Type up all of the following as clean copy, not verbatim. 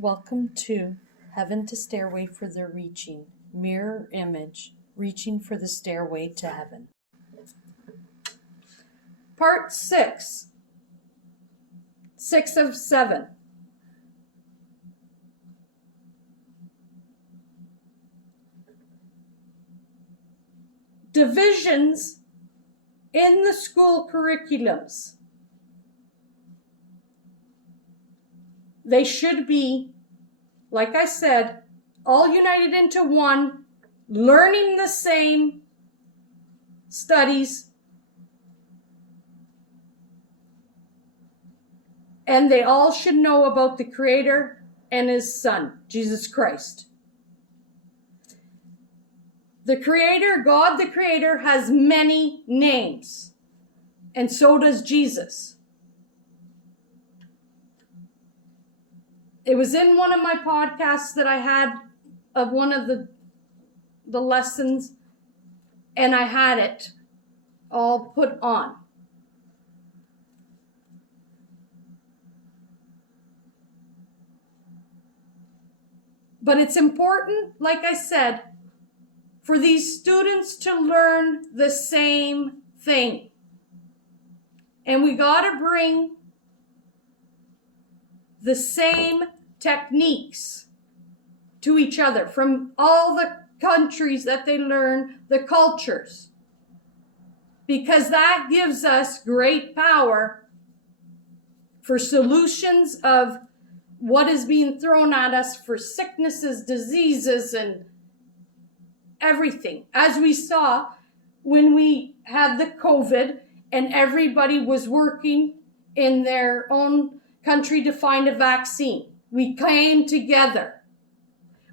Welcome to Heaven to Stairway for the Reaching, Mirror Image, Reaching for the Stairway to Heaven. Part 6, 6 of 7. Divisions in the school curriculums. They should be, like I said, all united into one, learning the same studies, and they all should know about the Creator and His Son, Jesus Christ. The Creator, God the Creator, has many names, and so does Jesus. It was in one of my podcasts that I had of one of the lessons, and I had it all put on. But it's important, like I said, for these students to learn the same thing. And we got to bring the same techniques to each other from all the countries that they learn, the cultures, because that gives us great power for solutions of what is being thrown at us for sicknesses, diseases, and everything. As we saw when we had the COVID and everybody was working in their own country to find a vaccine. We came together.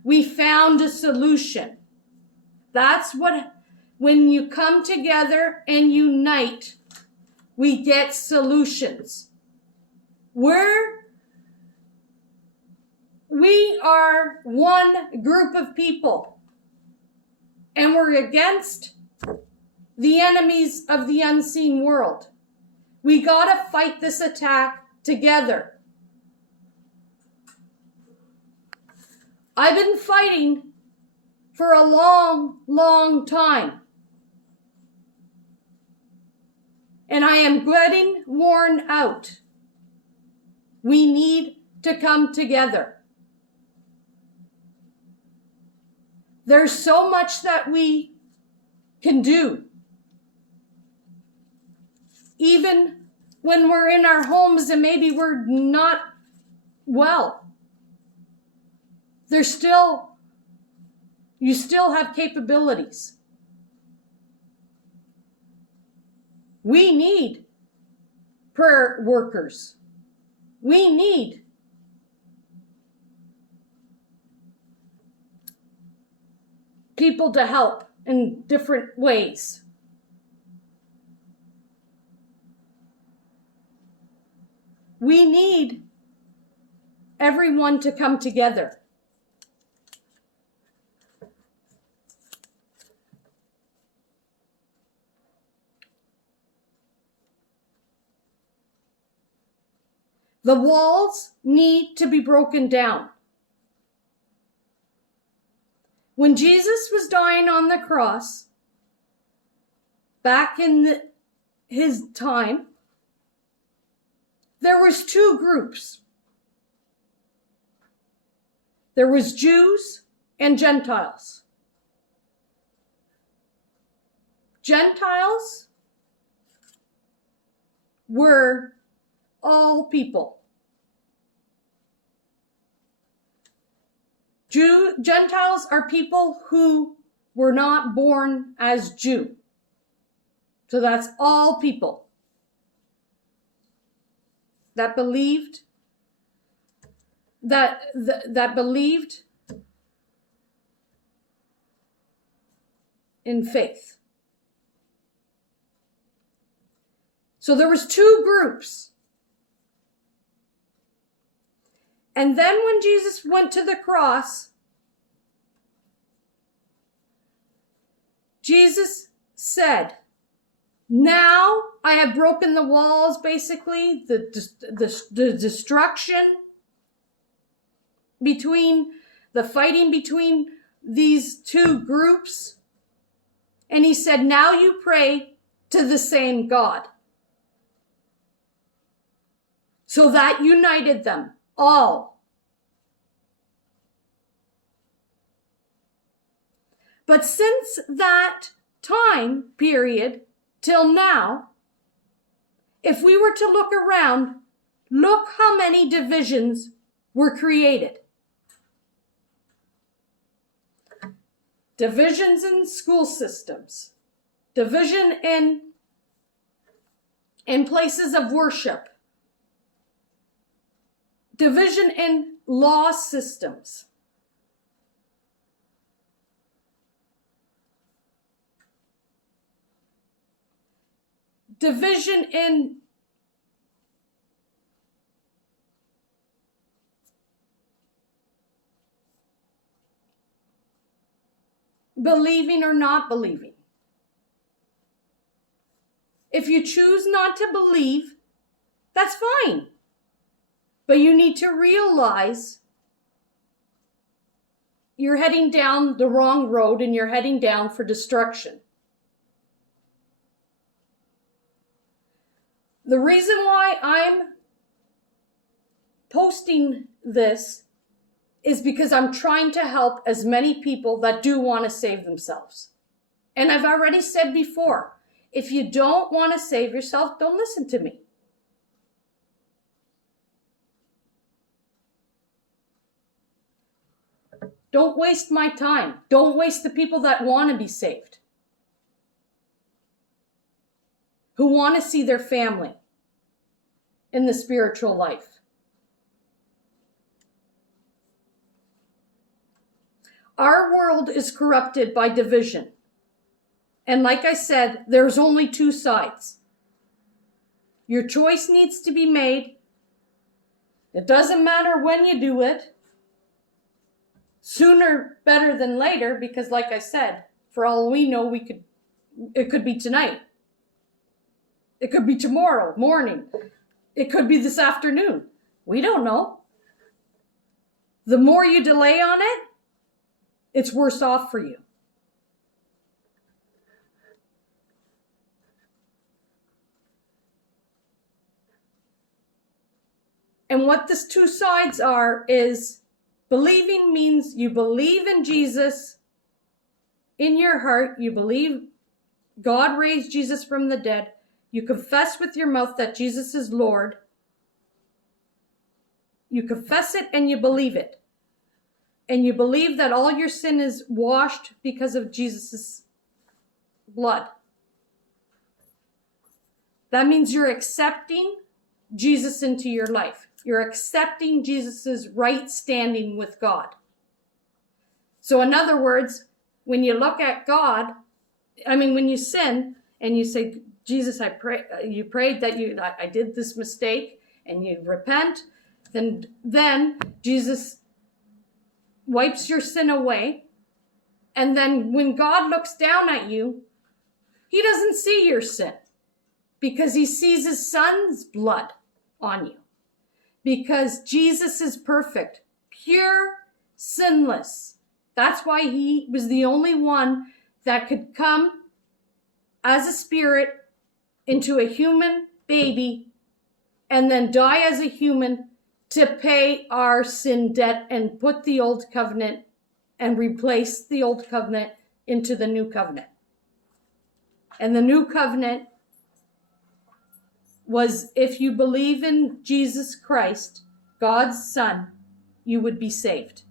We found a solution. That's what, when you come together and unite, we get solutions. We are one group of people, and we're against the enemies of the unseen world. We gotta fight this attack together. I've been fighting for a long, long time. And I am getting worn out. We need to come together. There's so much that we can do. Even when we're in our homes and maybe we're not well, you still have capabilities. We need prayer workers. We need people to help in different ways. We need everyone to come together. The walls need to be broken down. When Jesus was dying on the cross, back in his time, there was two groups. There was Jews and Gentiles. Gentiles were all people. Gentiles are people who were not born as Jew. So that's all people that believed that believed in faith. So there was two groups. And then when Jesus went to the cross, Jesus said, now I have broken the walls, basically, the destruction between the fighting between these two groups. And he said, now you pray to the same God. So that united them all. But since that time period till now, if we were to look around, look how many divisions were created. Divisions in school systems, division in places of worship, division in law systems. Division in believing or not believing. If you choose not to believe, that's fine. But you need to realize you're heading down the wrong road and you're heading down for destruction. The reason why I'm posting this is because I'm trying to help as many people that do want to save themselves. And I've already said before, if you don't want to save yourself, don't listen to me. Don't waste my time. Don't waste the people that want to be saved, who want to see their family in the spiritual life. Our world is corrupted by division. And like I said, there's only two sides. Your choice needs to be made. It doesn't matter when you do it. Sooner better than later, because like I said, for all we know, it could be tonight. It could be tomorrow morning. It could be this afternoon. We don't know. The more you delay on it, it's worse off for you. And what these two sides are is believing means you believe in Jesus in your heart. You believe God raised Jesus from the dead. You confess with your mouth that Jesus is Lord. You confess it and you believe it. And you believe that all your sin is washed because of Jesus' blood. That means you're accepting Jesus into your life. You're accepting Jesus' right standing with God. So in other words, when you look at God, when you sin and you say, Jesus, you prayed that I did this mistake, and you repent, then Jesus wipes your sin away. And then when God looks down at you, he doesn't see your sin because he sees his son's blood on you. Because Jesus is perfect, pure, sinless. That's why he was the only one that could come as a spirit into a human baby and then die as a human to pay our sin debt and put the old covenant and replace the old covenant into the new covenant. And the new covenant was, if you believe in Jesus Christ, God's Son, you would be saved.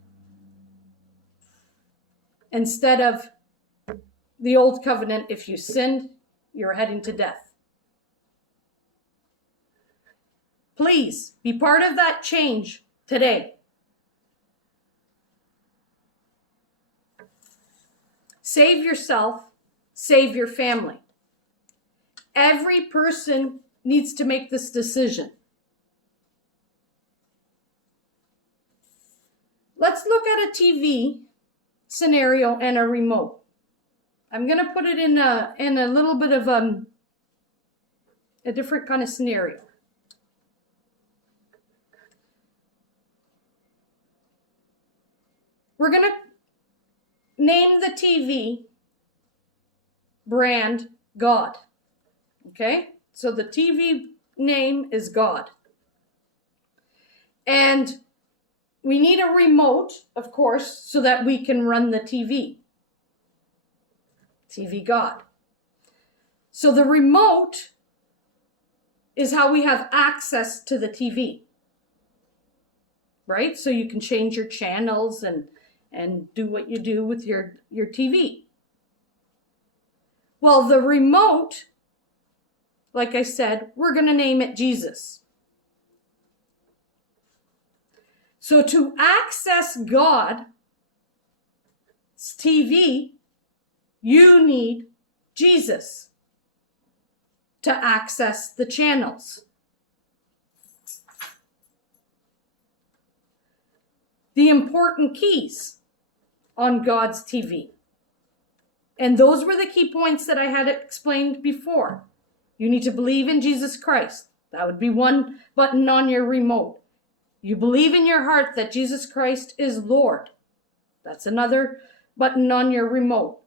Instead of the old covenant, if you sinned, you're heading to death. Please be part of that change today. Save yourself, save your family. Every person needs to make this decision. Let's look at a TV scenario and a remote. I'm going to put it in a little bit of a different kind of scenario. we're going to name the TV brand God. Okay? So the TV name is God. And we need a remote, of course, so that we can run the TV. TV God. So the remote is how we have access to the TV. Right? So you can change your channels and do what you do with your TV. Well, the remote, like I said, we're going to name it Jesus. So to access God's TV, you need Jesus to access the channels. The important keys on God's TV. And those were the key points that I had explained before. You need to believe in Jesus Christ. That would be one button on your remote. You believe in your heart that Jesus Christ is Lord. That's another button on your remote.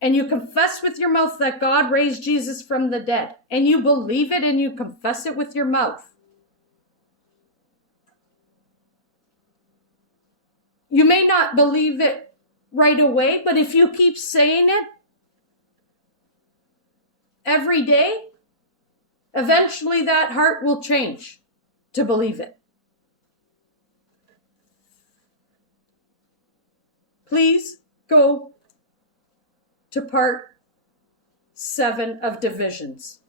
And you confess with your mouth that God raised Jesus from the dead. And you believe it and you confess it with your mouth. You may not believe it right away, but if you keep saying it every day, eventually that heart will change to believe it. Please go to part 7 of divisions.